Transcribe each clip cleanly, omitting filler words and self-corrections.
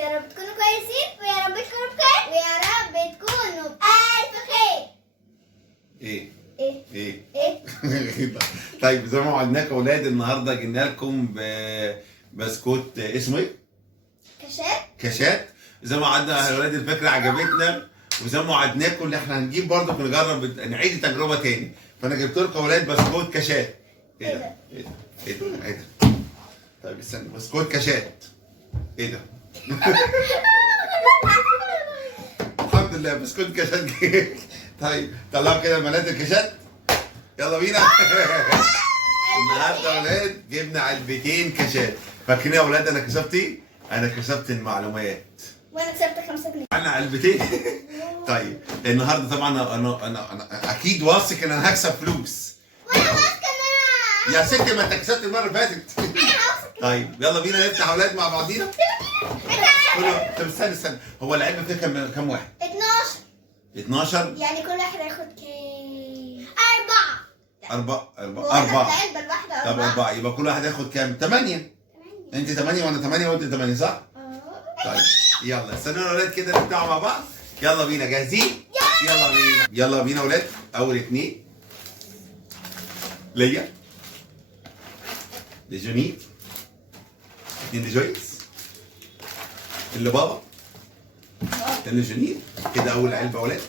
يا رب تكونوا كويسين ويا رب تكونوا بخير ويا رب تكونوا بألف خير. ايه ايه ايه ايه طيب زي ما وعدناكم يا اولاد النهارده جبنا لكم بسكوت اسمه ايه؟ كشات. كاشات. زي ما وعدنا يا اولاد الفكره عجبتنا، وزي ما وعدناكم ان احنا هنجيب برضه نجرب نعيد التجربه تاني، فانا جبت لكم يا اولاد بسكوت كاشات. ايه ده؟ ايه ده؟ ايه ده؟ ايه ده؟ طيب استنى، بسكوت كاشات. ايه ده؟ الحمد لله بسكوت كاشات جه. طيب طلعوا كده بنات الكاشات، يلا بينا. النهارده يا ولاد جبنا علبتين كاشات. فاكرين يا ولاد انا كسبت ايه؟ انا كسبت المعلومات. وانا كسبت 5 جنيه. انا علبتين. طيب النهارده طبعا انا اكيد واثق ان انا هكسب فلوس. وانا واثقه ان يا ستي ما انت كسبت المره اللي فاتت. انا واثقه. طيب يلا بينا نفتح يا ولاد مع بعضينا. طب استنى هو العلبه فيها كام واحد؟ 12. 12. يعني كل واحد هياخد كام؟ 4. أربعة. العلبة الواحدة طب 4 يبقى كل واحد ياخد كام؟ 8. انت 8 وانا 8 وانت 8 صح؟ طيب يلا استنوا يا ولاد كده نبدأ مع بعض. يلا بينا جاهزين؟ يلا بينا يا ولاد. اول 2 ليا، لجوني، 2 لجويس، اللي بابا، تاني لجوني. كده اول علبة يا ولاد.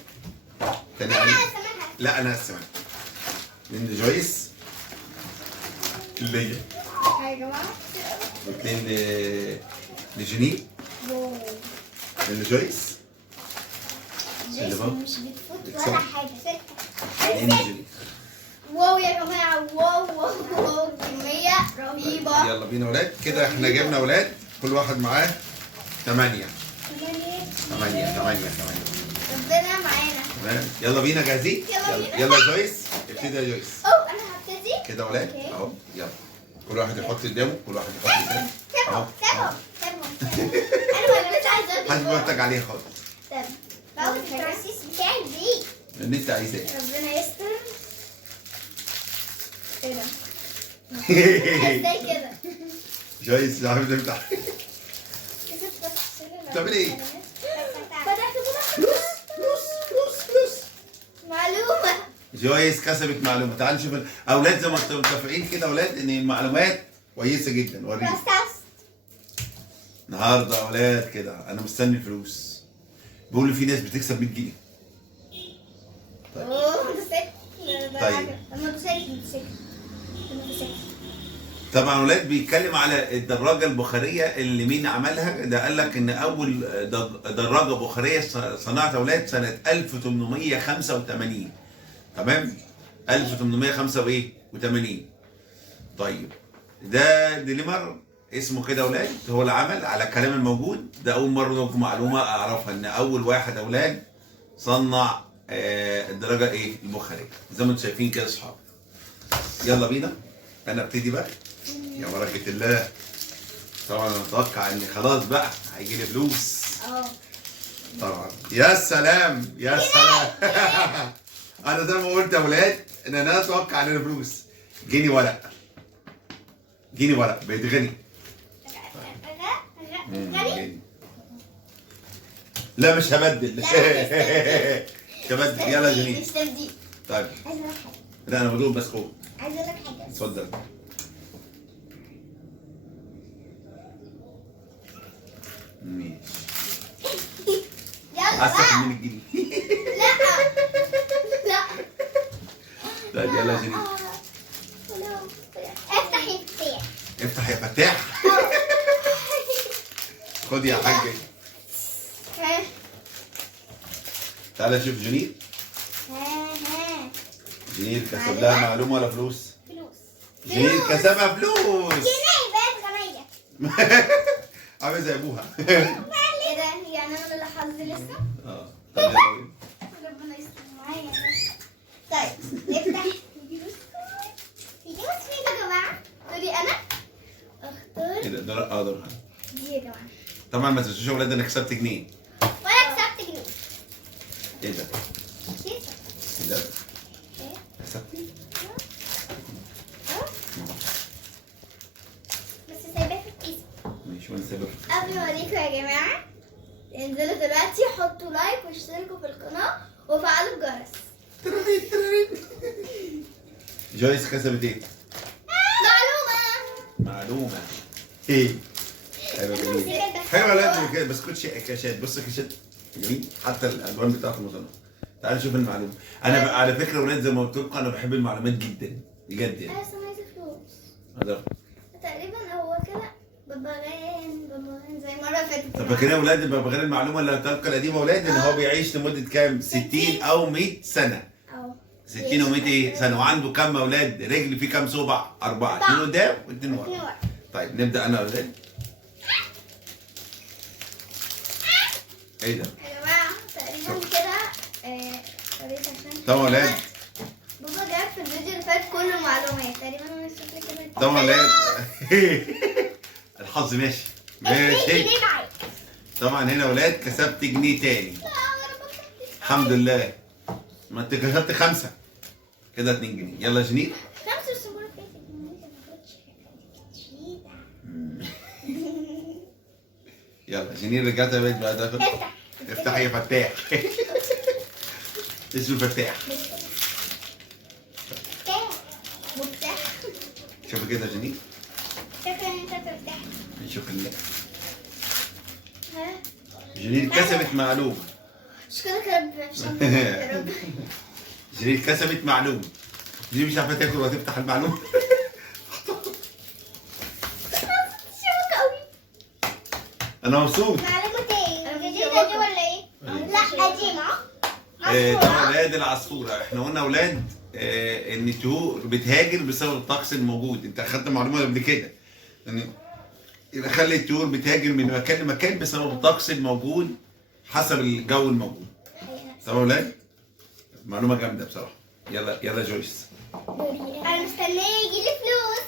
تاني علبة. لا انا هسمعها. 2 لجويس، ليا، يا جماعة. و2 لجوني، 2 لجويس، اللي بابا. مش بتفوت ولا حاجة. 2 لجوني. واو يا جماعة، واو كمية رهيبة. يلا بينا ولاد. كده احنا جبنا ولاد كل واحد معاه 8. 8. ربنا معانا. تمام يلا بينا جاهزين؟ يلا بينا. يلا يا جويس ابتدي يا جويس. انا هبتدي. كده ولاد أوكي. اهو يلا. كل واحد يحط قدامه، كل واحد يحط قدامه. اهو سيبهم. انا مش عايزة محدش بيوتك عليه خالص. باخد الترسيس بتاعي دي. اللي انت عايزاه. ربنا يستر. ايه ده؟ ازاي كده؟ جويس يا حبيبي افتح. بتعمل ايه؟ فتحت فلوس. معلومة. جويس كسبت معلومه. تعالوا نشوف اولاد زي ما انتم متفقين كده اولاد ان المعلومات كويسه جدا. وريني النهارده يا اولاد كده انا مستني الفلوس. بيقولوا في ناس بتكسب 100 جنيه. طيب. طبعا اولاد بيتكلم على الدراجه البخاريه اللي مين عملها. ده قال لك ان اول دراجه بخاريه صنعت اولاد سنه 1885. تمام 1885. طيب ده ديليمر اسمه كده اولاد هو اللي عمل على الكلام الموجود ده. اول مره لكم معلومه اعرفها ان اول واحد اولاد صنع الدراجه ايه البخاريه زي ما انتم شايفين كده اصحاب. يلا بينا انا ابتدي بقى يا بركه الله. طبعا انا اتوقع ان خلاص بقى هيجي لي فلوس. طبعا يا سلام يا سلام. انا زي ما قلت يا اولاد ان انا اتوقع ان انا فلوس. جيني ورق بقيت غني. لا مش هبدل. مش هبدل. يلا جميل. طيب لا انا بدوق بسكوت. عايزه اقول لك حاجه. اتفضل. ماشي. يلا عايز بقى. تاخد مني الجنيه. لا. طيب يلا يا جميل. افتح يا فتاح. افتح يا فتاح. خد يا حاج. تعالى شوف جنيد. جنيد كسب لها معلومه ولا فلوس؟ جنيد كسبها فلوس. جنيه بقت غنية. عامل زي ابوها. ايه ده؟ يعني انا اللي حظي لسه؟ طب يلا بينا. ربنا يستر معايا. طيب نفتح. في فلوس فين يا جماعة؟ تقولي انا؟ اختار ايه ده ده دي يا جماعة. طبعا ما تنسوش يا ولاد انا كسبت جنيه. وانا كسبت جنيه. ايه ده؟ كده. ايه ده؟ كسبتي؟ بس سايباه في الكيس. ماشي وانا سايبها. قبل ما اوريكم يا جماعة انزلوا دلوقتي حطوا لايك واشتركوا في القناة وفعلوا الجرس. جويس كسبت ايه؟ معلومة. ايه؟ حلو جميل. حلو يا ولاد كده بسكوت كاشات. بص كاشات جميل حتى الالوان بتاعته مظلمه. تعالوا نشوف المعلومه. انا على فكره يا ولاد زي ما قلت لكم انا بحب المعلومات جدا بجد يعني. بس انا عايزة فلوس. أقدر. تقريبا هو كده ببغان زي مرة فاتت. طب فاكرين يا ولاد بغير المعلومه اللي قلتها لكم القديمه يا ولاد ان هو بيعيش لمده كام؟ 60 او 100 سنه. 60 و 100 سنه وعنده كام يا ولاد؟ رجل فيه كام صبع؟ 4. 2 قدام و2 ورا. طيب نبدا انا يا ولاد. ايه ده؟ يا جماعة تقريبا كده قريت عشان طبعا يا ولاد. بابا جاب في الفيديو اللي فات كل المعلومات تقريبا. انا مش فاكرة كده. طبعا يا ولاد. الحظ ماشي. ماشي. طبعا هنا يا ولاد كسبت جنيه تاني. الحمد لله. ما انت كسبت 5 كده 2 جنيه. يلا جنيه. 5 بس المرة اللي فاتت. يلا جنيه رجعت يا بيت بقى داخل. افتح يا فتاح. اسمه فتاح. مفتاح. شوف كده جنيه. شكرا ان انت تفتح. نشوف الله. ها؟ جنيه كسبت معلومة. شكرا يا رب. جنيه كسبت معلومة. جنيه مش عارفة تاكل وتفتح المعلومة. شوك قوي. أنا مبسوط. معلومة ايه؟ الجديدة دي ولا ايه؟ لا قديمة. طبعا ولاد العصفورة احنا قلنا ولاد ان الطيور بتهاجر بسبب الطقس الموجود. انت اخدت معلومة قبل كده ان يخلي الطيور بتهاجر من مكان لمكان بسبب الطقس الموجود حسب الجو الموجود. طبعا ولاد معلومة جامدة بصراحة. يلا يلا جويس. انا مستنيه يجي لي فلوس.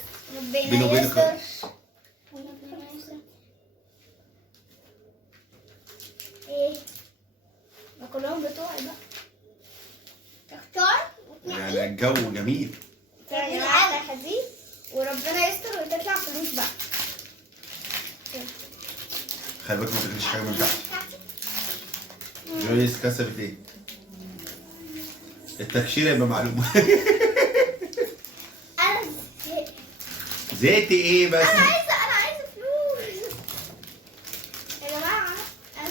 بيني ربنا وبينك. يستر. ايه؟ ما كلهم بتوعي بقى. تختار يعني الجو جميل. يعني انا حزين وربنا يستر وتطلع فلوس بقى. خلي بالك ما تاكلش حاجة من تحت. جويس كسبت ايه؟ التكشيرة يبقى معلومة. انا زيت ايه بس؟ انا عايزه فلوس. يا جماعه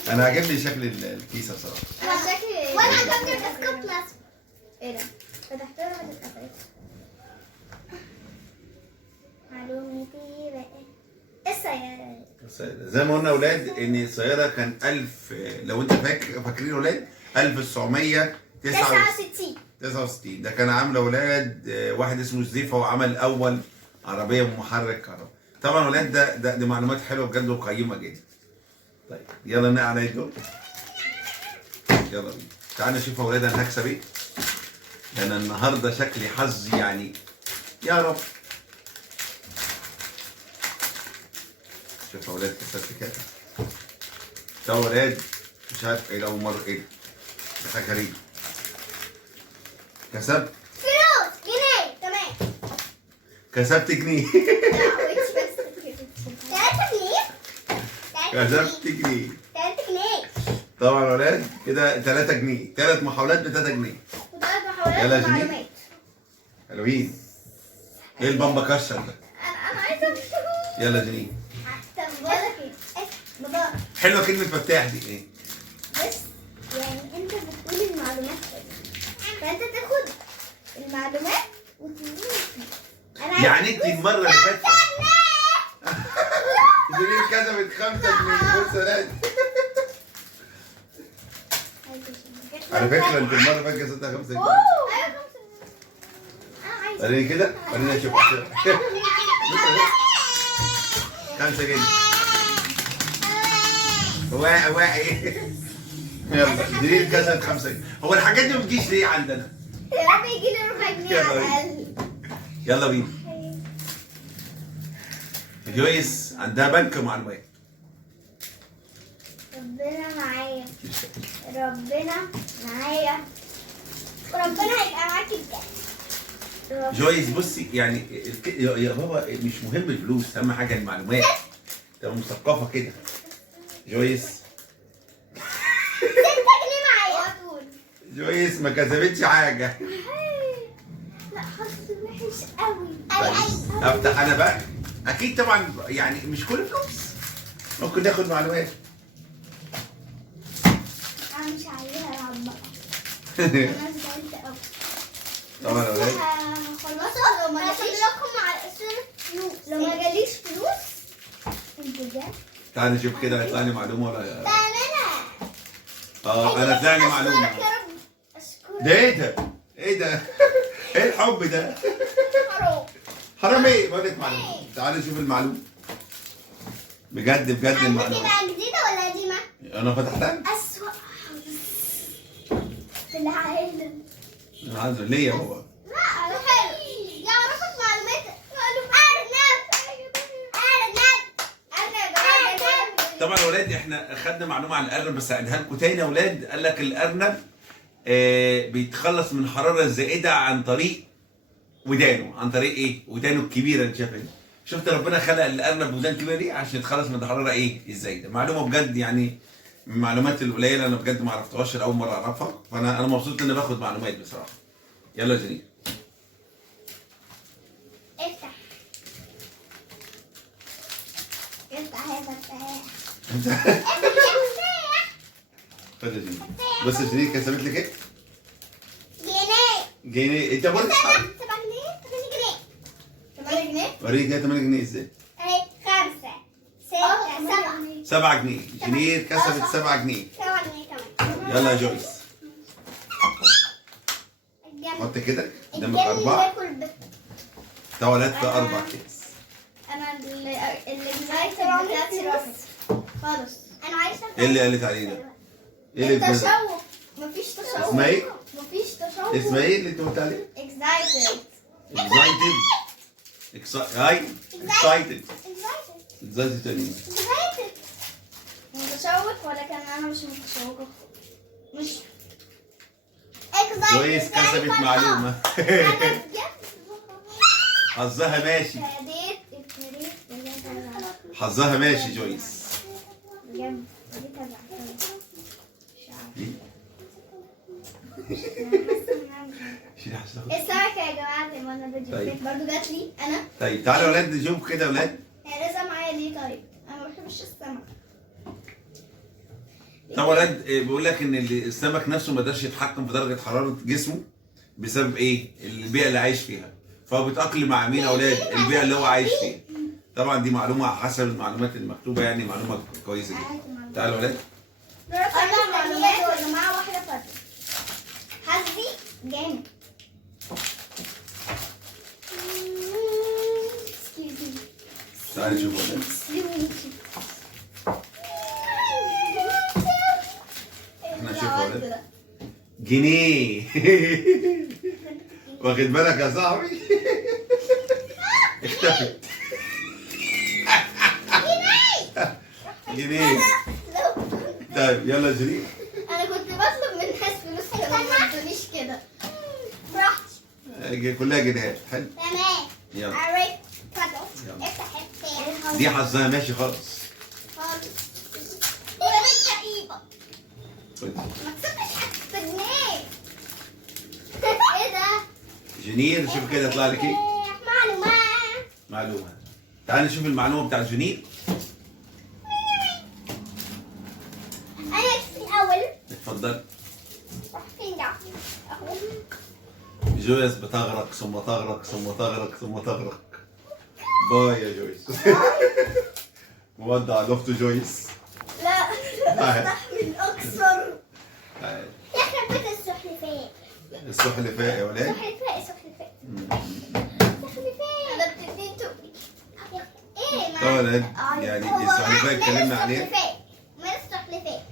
انا عاجبني شكل الكيسة بصراحة. انا شكلي وانا عجبني البسكوت بلس. ايه ده؟ فتحت له واحده اتقفلت. معلومتي بقى السيارة. زي ما قلنا يا اولاد ان السيارة كان 1000 لو انت فاكرين يا اولاد 1969 ده كان عامل اولاد واحد اسمه زيفا وعمل اول عربية بمحرك كهرباء. طبعا يا اولاد دي معلومات حلوة بجد وقيمة جدا. طيب يلا نقع على الدور. يلا بينا. تعالوا نشوف يا اولاد انا هكسب ايه. انا النهارده شكلي حظي يعني يا رب. شوف يا اولاد كسبت كده. ده يا اولاد مش عارف ايه اول مره ايه ده حاجه غريبه. كسبت فلوس جنيه. تمام. كسبت جنيه. 3 جنيه. كسبت جنيه. 3 جنيه. طبعا يا اولاد كده 3 جنيه. 3 محاولات ب 3 جنيه. وثلاث محاولات يلا يا جنيه. ومعلومات. حلوين. ايه البامبا كشر ده؟ انا عايزه فلوس. يلا جنيه. طب بقول لك ايه؟ بابا حلوه كلمه فتاح دي ايه؟ بس يعني انت بتقول المعلومات فانت تاخد المعلومات وتديني. انا يعني انت المره اللي فاتت جنيه كسبت 5 جنيه. بص يا ولاد على فكره انت المره اللي فاتت كسبتها 5 جنيه. وريني كده وريني اشوف. 5 جنيه. واعي. يلا جنيه كسبت 5 جنيه. هو الحاجات دي ما بتجيش ليه عندنا؟ يا رب يجي لي ربع جنيه على الاقل. يلا بينا. جويس عندها بنك معلومات. ربنا معايا. ربنا معايا. وربنا هيبقى معاكي بجد. جويس بصي يعني يا بابا مش مهم الفلوس، اهم حاجه المعلومات. تبقى مثقفه كده. جويس جويس ما كسبتش حاجة. لا حظي وحش قوي. طيب افتح انا بقى. اكيد طبعا يعني مش كل فلوس، ممكن ناخد معلومات. انا مش عايزها العب بقى. انا زعلت قوي. طبعا يا ولاد خلصوا. لو ما جاليش فلوس، لو ما جاليش فلوس انت جاي. تعالى نشوف كده هيطلع لي معلومة ولا تعالى انا. انا طلع لي معلومة. اشكرك يا رب. اشكرك. ده ايه ده؟ ايه ده؟ ايه الحب ده؟ حرام. حرام ايه؟ بقول لك معلومة. تعالى نشوف المعلومة. بجد بجد عندك المعلومة. بقى جديدة ولا قديمة؟ انا فتحتها؟ أسوأ حظ في العالم. انا عايز ليه يا بابا؟ لا حلو. يعرفك معلومات. أرنب. طبعا يا ولاد احنا خدنا معلومه عن الارنب، بس هعيدها لكم تاني يا ولاد. قال لك الارنب بيتخلص من الحراره الزائده عن طريق ودانه. عن طريق ايه؟ ودانه الكبيره اللي شايفها دي. شفت ربنا خلق الارنب ودان كبيره دي عشان يتخلص من الحراره ايه؟ الزايده. معلومه بجد يعني من المعلومات القليله، انا بجد ما عرفتهاش، اول مره اعرفها، فانا مبسوط ان انا باخد معلومات بصراحه. يلا يا جنين. افتح. افتح يا فتاح. انت افتح يا فتاح. خد يا جنين. بص يا جنين كسبت لك ايه؟ جنيه. جنيه. انت بقول لك 7 جنيه. 8 جنيه. وريني كده 8 جنيه ازاي؟ اهي 5 6 7. 7 جنيه. جنيه كسبت 7 جنيه. 7 جنيه كمان. يلا يا جويس حط كده قدامك 4 تولد في 4 كيس. انا اللي بتاعتي راحت خالص. انا عايزه ايه اللي قالت عليه ده؟ ايه اللي بتقول؟ التشوق. مفيش تشوق. اسمها ايه؟ مفيش تشوق. اسمها ايه اللي انت قلت عليه؟ excited. اكسايتد. اكسايتد. excited. اكسايتد تاني. excited. متشوق ولكن انا مش متشوقه. مش excited. جويس كسبت معلومة. انا بجد حظها ماشي. ابتديت حظها ماشي جويس. بجد ابتديت ازعل. شيل حظها. السمكة يا جماعة زي ما انا فيديو طيب. برضه جات لي انا. طيب تعالوا يا ولاد نشوف كده يا ولاد. هي لازم معايا ليه طيب؟ انا ما بحبش السمك. طبعا ولاد بيقول لك ان السمك نفسه ما قدرش يتحكم في درجه حراره جسمه بسبب ايه؟ البيئه اللي عايش فيها. فهو بيتاقلم مع مين يا اولاد؟ البيئه اللي هو عايش فيها. طبعا دي معلومه على حسب المعلومات المكتوبه، يعني معلومه كويسه جدا. تعالوا يا ولاد. 4 معلومات يا جماعة، واحدة فاتت. حظي جامد. تعالوا نشوف يا ولاد. احنا نشوف يا ولاد. جنيه. واخد بالك يا صاحبي؟ اختفت. جنيه. طيب يلا يا جنيه. انا كنت بطلب من الناس فلوس كده ما ادونيش كده. براحتي. كلها جنيهات. حلو. تمام. يلا. عرفت. اتفضل. يلا. افتح التاني. دي حظها ماشي خالص. خالص. يا بنت كئيبة. خد. ما كسبتش حاجة في جنيه. ايه ده؟ جنيه شوف كده يطلع لك ايه؟ معلومة. معلومة. تعال نشوف المعلومة بتاع جنيه. انا في الاول. اتفضل. راح فين ده؟ اهو. جويس بتغرق ثم تغرق ثم تغرق ثم تغرق. باي يا جويس. مودع لاخته جويس. لا استحمل اكثر. تعال. يخرب بيت السحلفاء. السحلفاء يا ولاد. سحلفاء. انا بتدين تقلي. ايه طبعا يعني السحلفاء اتكلمنا عليها. من السحلفاء.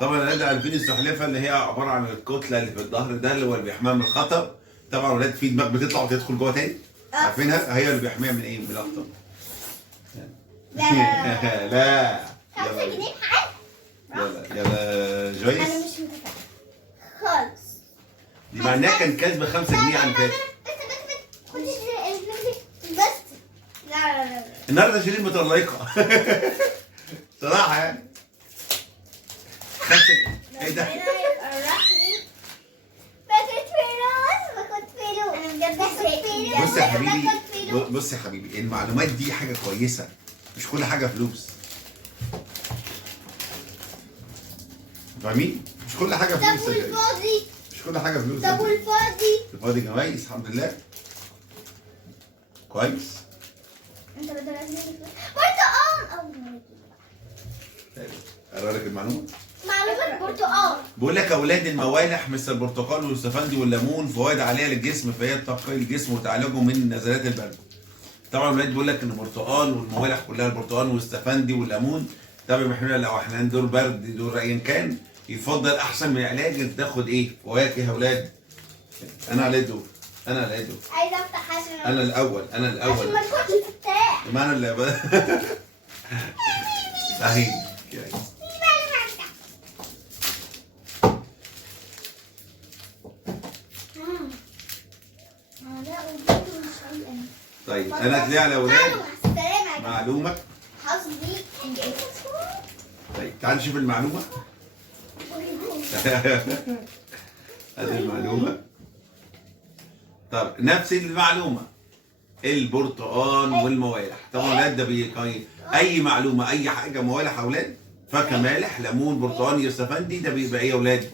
طبعا اولاد عارفين السحلفه اللي هي عباره عن الكتله اللي في الظهر ده اللي هو اللي بيحميها من الخطر. طبعا اولاد في دماغ بتطلع وتدخل جوه تاني. عارفينها؟ هي اللي بيحميها من ايه؟ من الاخطر. لا لا 5 جنيه حق. يلا جويس. انا مش متفقة خالص. دي معناها كان كسب 5 جنيه عن فاتح. بس بس لا النهارده شيرين مترليقه. صراحه يعني. ايه ده؟ ربنا يفرحني. باخد فلوس باخد فلوس. انا بجد باخد بص يا حبيبي، بص يا حبيبي، المعلومات دي حاجه كويسه، مش كل حاجه فلوس. فاهمين؟ مش كل حاجه طب فلوس. والفاضي؟ مش كل حاجه فلوس. طب والفاضي؟ الفاضي كويس الحمد لله. كويس. انت بتدرسني فلوس؟ برتقال. اقرا لك المعلومه. معلومات برتقال. بقول لك اولاد الموالح مثل البرتقال والسفندي والليمون فوائد عاليه للجسم، فهي تقي الجسم وتعالجه من نزلات البرد. طبعا اولاد بيقول لك ان البرتقال والموالح كلها، البرتقال والسفندي والليمون طبعا محمله لو احنا دول برد دول ايا كان، يفضل احسن من العلاج انك تاخد ايه؟ فواكه يا اولاد. انا على الدور، انا على الدور. عايزه افتح عشان انا الاول، انا عشان الاول. ما تكونش تفتح. ما انا اللي اهي كده. طيب انا ادي على اولاد معلومه. حظي انجاز. طيب تعال نشوف المعلومه. هذه المعلومه. طب نفس المعلومه، البرتقال والموالح. طبعا اولاد ده اي معلومه، اي حاجه موالح يا اولاد، فاكهه مالح، ليمون، برتقال، يوسفندي، ده بيبقى ايه يا اولاد؟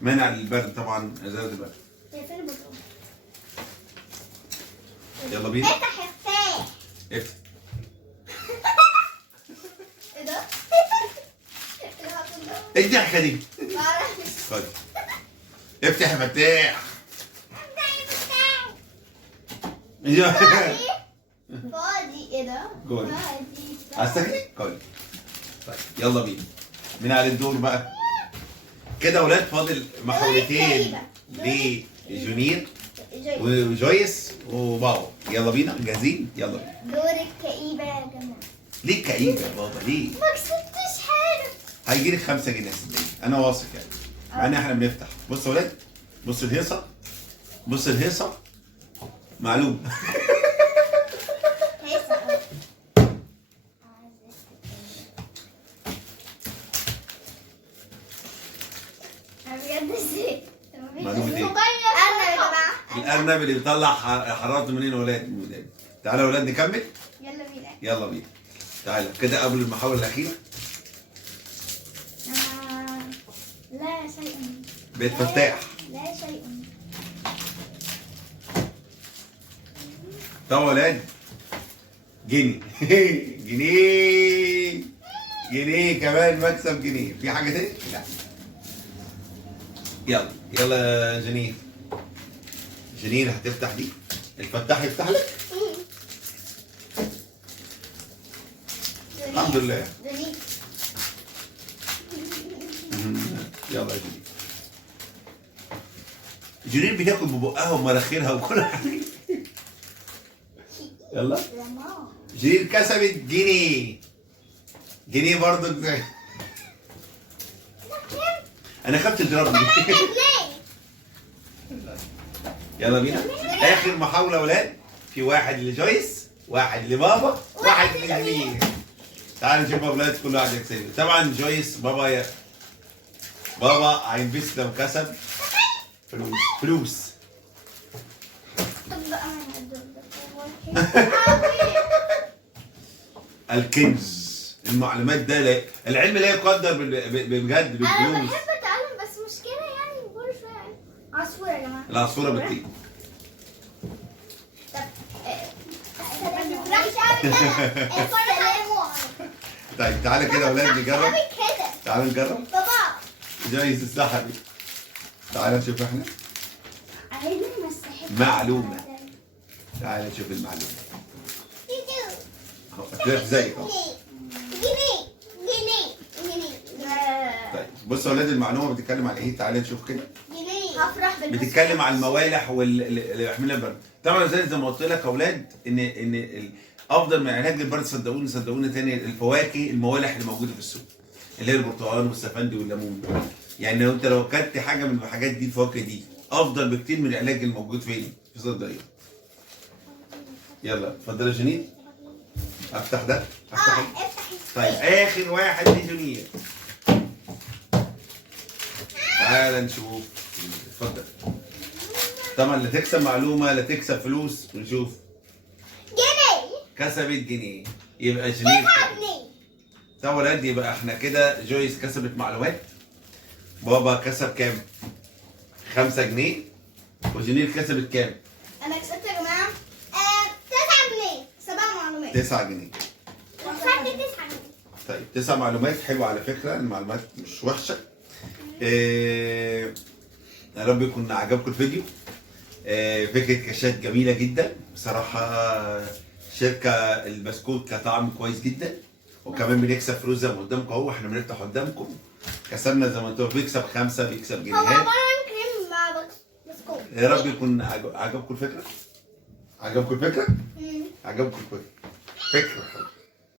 منع للبرد طبعا، ازاله البرد. يلا بينا. افتح افتح. افتح. ايه ده؟ افتح يا كريم. خد. افتح يا فتاح. فاضي. ايه ده؟ جول. فاضي. عايز تاكل؟ كل. طيب يلا بينا. مين على الدور بقى؟ كده اولاد فاضل محاولتين لجونير وجويس وبابا. يلا بينا جاهزين؟ يلا بينا. دور الكئيبة يا جماعة. ليه كئيب يا بابا ليه؟ ما كسبتش حاجة. هيجيلك 5 جنيه صدقني، انا واثق يعني. مع ان احنا بنفتح. بص يا ولاد، بص الهيصه، بص الهيصه. معلوم. معلومة ايه؟ الارنب اللي بيطلع حرارته منين يا ولاد؟ من ودانه. تعالوا يا ولاد نكمل. يلا بينا. يلا بينا. تعالى كده قبل المحاولة الأخيرة. لا شيء. بيت فتاح. لا شيء. طب يا ولاد، جنيه. جنيه. جنيه كمان مكسب جنيه. في حاجة تاني؟ لا. يلا يلا يا جنين. جنين هتفتح دي. الفتاح يفتح لك. الحمد لله. يلا يا جنين. جنين بتاكل ببقها ومراخيرها وكل حاجه. يلا. جنين كسبت جنيه. جنيه برضه. انا خدت الضرب دي. يلا بينا. اخر محاولة يا ولاد. في واحد لجويس، واحد لبابا، واحد لجميل. تعالوا نشوف يا ولاد كل واحد يكسب. طبعا جويس بابا هينبسط لو كسب فلوس. الكنز. المعلومات ده لا. العلم لا يقدر بجد بالفلوس. انا بحب اتعلم بس مشكلة يعني كل شوية عصفورة يا جماعة. العصفورة بتطير. طيب تعالى كده يا ولاد نجرب. تعالى نجرب. بابا جايز السحبي. تعالى نشوف احنا. عايزين نمسح معلومة. تعالى نشوف المعلومة. اهو زيك اهو. طيب بصوا يا ولاد المعلومة بتتكلم على ايه؟ تعالى نشوف كده. بتتكلم عن الموالح واللي يحملها البرد. طبعا زي ما قلت لك يا اولاد ان افضل من علاج للبرد، صدقوني تاني، الفواكه الموالح اللي موجوده في السوق، اللي هي البرتقال والسفندي والليمون. يعني لو انت اكلت حاجه من الحاجات دي، الفواكه دي افضل بكتير من العلاج الموجود فين؟ في صيدليه. يلا اتفضل يا جنين. افتح ده. افتح. طيب اخر واحد لجنين. تعال نشوف. اتفضل. طبعا لا تكسب معلومه لا تكسب فلوس. ونشوف. جنيه. كسبت جنيه، يبقى جنيه. 9 جنيه. طب ولاد، يبقى احنا كده جويس كسبت معلومات، بابا كسب كام؟ 5 جنيه، وجنير كسبت كام؟ انا كسبت يا جماعه 9 جنيه 7 معلومات. 9 جنيه. وخدت 9 جنيه. طيب 9 معلومات حلوه على فكره، المعلومات مش وحشه. يا رب يكون عجبكم الفيديو. فكره كاشات جميله جدا بصراحه. شركه البسكوت كطعم كويس جدا، وكمان بنكسب فلوس زي ما قدامكم اهو. احنا بنفتح قدامكم، كسبنا زي ما انتم، بيكسب 5 بيكسب هو جنيهات. عباره عن كريم مع بسكوت. يا رب يكون عجبكم الفكره. عجبكم الفكره؟ مم. عجبكم الفكره. فكره حلوه.